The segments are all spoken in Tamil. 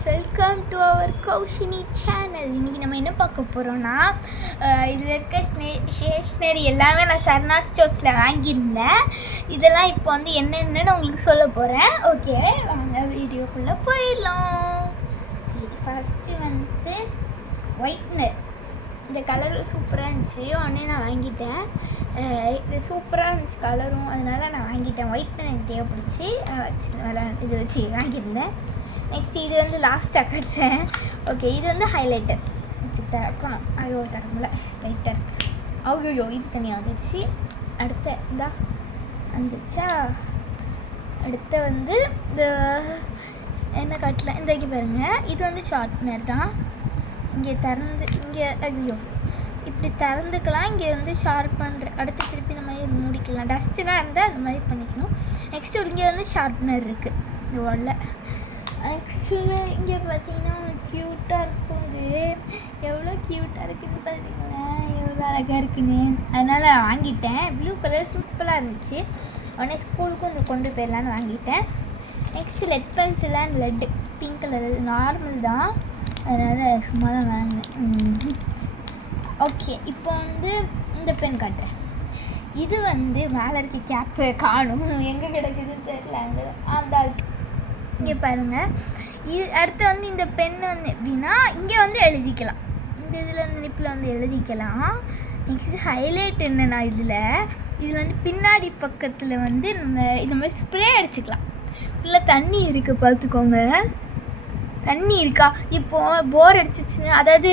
Friends, welcome to our Kaushini channel. இன்றைக்கி நம்ம என்ன பார்க்க போகிறோன்னா, இதில் இருக்க ஸ்டேஷ்னரி எல்லாமே நான் சரணா ஸ்டோர்ஸில் வாங்கியிருந்தேன். இதெல்லாம் இப்போ வந்து என்னென்னு உங்களுக்கு சொல்ல போகிறேன். ஓகே, வாங்க வீடியோக்குள்ளே போயிடலாம். சரி, ஃபஸ்ட்டு வந்து ஒயிட்னர். இந்த கலர் சூப்பராக இருந்துச்சு, உடனே நான் வாங்கிட்டேன். இது சூப்பராக இருந்துச்சு கலரும், அதனால் நான் வாங்கிட்டேன். ஒயிட்னர் எனக்கு தேவைப்படுச்சு, இது வச்சு வாங்கியிருந்தேன். நெக்ஸ்ட் இது வந்து லாஸ்ட்டாக கட்டுறேன். ஓகே, இது வந்து ஹைலைட்டர். இப்படி திறக்கணும், ஐயோ திறக்கல, ரைட்டாக இருக்குது. ஐயோ இது தனியாக வந்துடுச்சு. அடுத்த இந்தா வந்துச்சா. அடுத்த வந்து இந்த என்ன கட்டல, இந்த இங்கே பாருங்கள், இது வந்து ஷார்ப்னர் தான். இங்கே திறந்து இங்கே ஐயோ இப்படி திறந்துக்கலாம். இங்கே வந்து ஷார்ப் பண்ணுற அடுத்து திருப்பி இந்த மாதிரி மூடிக்கலாம். டஸ்ட்டுலாம் இருந்தால் அந்த மாதிரி பண்ணிக்கணும். நெக்ஸ்ட்டு இங்கே வந்து ஷார்ப்னர் இருக்குது இந்த உள்ள. நெக்ஸ்ட்டு இங்கே பார்த்தீங்கன்னா க்யூட்டாக இருக்கும். இது எவ்வளோ க்யூட்டாக இருக்குதுன்னு பார்த்தீங்கன்னா, எவ்வளோ அழகாக இருக்குன்னு. அதனால் நான் வாங்கிட்டேன். ப்ளூ கலர் சூப்பராக இருந்துச்சு. உடனே ஸ்கூலுக்கும் கொஞ்சம் கொண்டு போயிடலான்னு வாங்கிட்டேன். Next let pencil and laddu pink colour, normal தான், அதனால் சும்மா தான் வாங்கினேன். ஓகே, இப்போ வந்து இந்த பென் காட்டுறேன். இது வந்து மேலே இருக்க கேப்பு காணும், எங்கே கிடக்குதுன்னு தெரியல. அந்த இங்கே பாருங்கள். இது அடுத்து வந்து இந்த பென் வந்து எப்படின்னா, இங்கே வந்து எழுதிக்கலாம். இந்த இதில் வந்து நிப்பில் வந்து எழுதிக்கலாம். நெக்ஸ்ட் ஹைலைட் என்னென்னா, இதில் வந்து பின்னாடி பக்கத்தில் வந்து நம்ம இந்த மாதிரி ஸ்ப்ரே அடிச்சுக்கலாம். இல்லை தண்ணி இருக்குது பார்த்துக்கோங்க, தண்ணி இருக்கா. இப்போது போர் அடிச்சிச்சுன்னா, அதாவது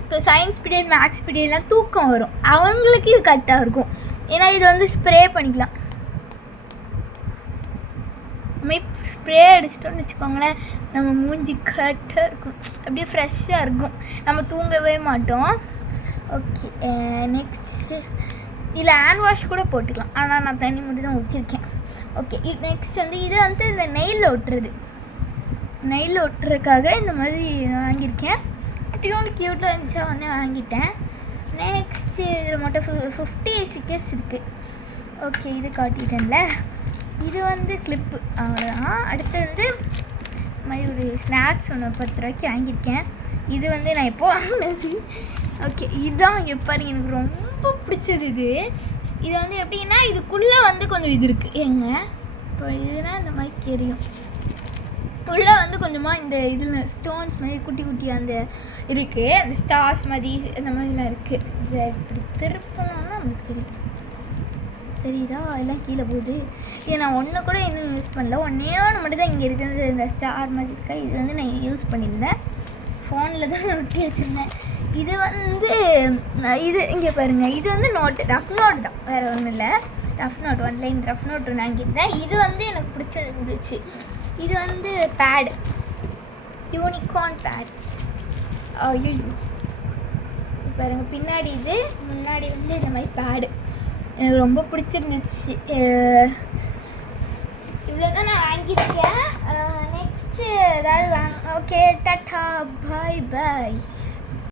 இப்போ சயின்ஸ் பீரியட் மேக்ஸ் பீரியட்லாம் தூக்கம் வரும், அவங்களுக்கு இது கரெக்டாக இருக்கும். ஏன்னா இது வந்து ஸ்ப்ரே பண்ணிக்கலாம். நம்ம ஸ்ப்ரே அடிச்சிட்டோன்னு வச்சுக்கோங்களேன், நம்ம மூஞ்சி கரெக்டாக இருக்கும், அப்படியே ஃப்ரெஷ்ஷாக இருக்கும், நம்ம தூங்கவே மாட்டோம். ஓகே, நெக்ஸ்ட்டு இதில் ஹேண்ட் வாஷ் கூட போட்டுக்கலாம், ஆனால் நான் தண்ணி மட்டும் தான் ஊற்றிருக்கேன். ஓகே, நெக்ஸ்ட் வந்து இது வந்து இந்த நெயில் ஒட்டுறது, நெயில் ஒட்டுறதுக்காக இந்த மாதிரி வாங்கியிருக்கேன். குட்டியோண்டு க்யூட்டாக இருந்துச்சா, உடனே வாங்கிட்டேன். நெக்ஸ்ட்டு இதில் மட்டும் 50 ஸ்டிக்கர்ஸ் இருக்குது. ஓகே, இது காட்டிட்டேன்ல. இது வந்து கிளிப்பு, அவ்வளோதான். அடுத்து வந்து இந்த மாதிரி ஒரு ஸ்நாக்ஸ் ஒன்று 10 ரூபாய்க்கு வாங்கியிருக்கேன். இது வந்து நான் எப்போ வாங்கினது. ஓகே, இதுதான் இங்கே பாருங்க, எனக்கு ரொம்ப பிடிச்சது இது. இது வந்து எப்படின்னா, இதுக்குள்ளே வந்து கொஞ்சம் இது இருக்குது ஏங்க. இப்போ இதுனால் இந்த மாதிரி தெரியும், உள்ளே வந்து கொஞ்சமாக இந்த இதில் ஸ்டோன்ஸ் மாதிரி குட்டி குட்டியாக அந்த இருக்குது, அந்த ஸ்டார்ஸ் மாதிரி அந்த மாதிரிலாம் இருக்குது. இதை இப்படி திருப்பணும்னா நம்மளுக்கு தெரியுதா, எல்லாம் கீழே போகுது. இது நான் ஒன்று கூட இன்னும் யூஸ் பண்ணல, ஒன்றே மட்டும் தான் இங்கே இருக்கிறது, இந்த ஸ்டார் மாதிரி இருக்கா. இது வந்து நான் யூஸ் பண்ணியிருந்தேன், ஃபோனில் தான் நான் ஒட்டி வச்சுருந்தேன். இது வந்து இது இங்கே பாருங்கள், இது வந்து நோட்டு, ரஃப் நோட் தான், வேறு ஒன்றும் இல்லை. Rough note, 1 line rough note ஒன்று வாங்கியிருந்தேன். இது வந்து எனக்கு பிடிச்சிருந்துச்சு. இது வந்து பேடு, யூனிகார்ன் பேட். ஐயோ பாருங்கள், பின்னாடி இது, முன்னாடி வந்து இந்த மாதிரி பேடு எனக்கு ரொம்ப பிடிச்சிருந்துச்சு. இவ்வளோ தான் நான் வாங்கியிருக்கேன். நெக்ஸ்ட்டு ஏதாவது ஓகே, டாட்டா, பாய் பாய்.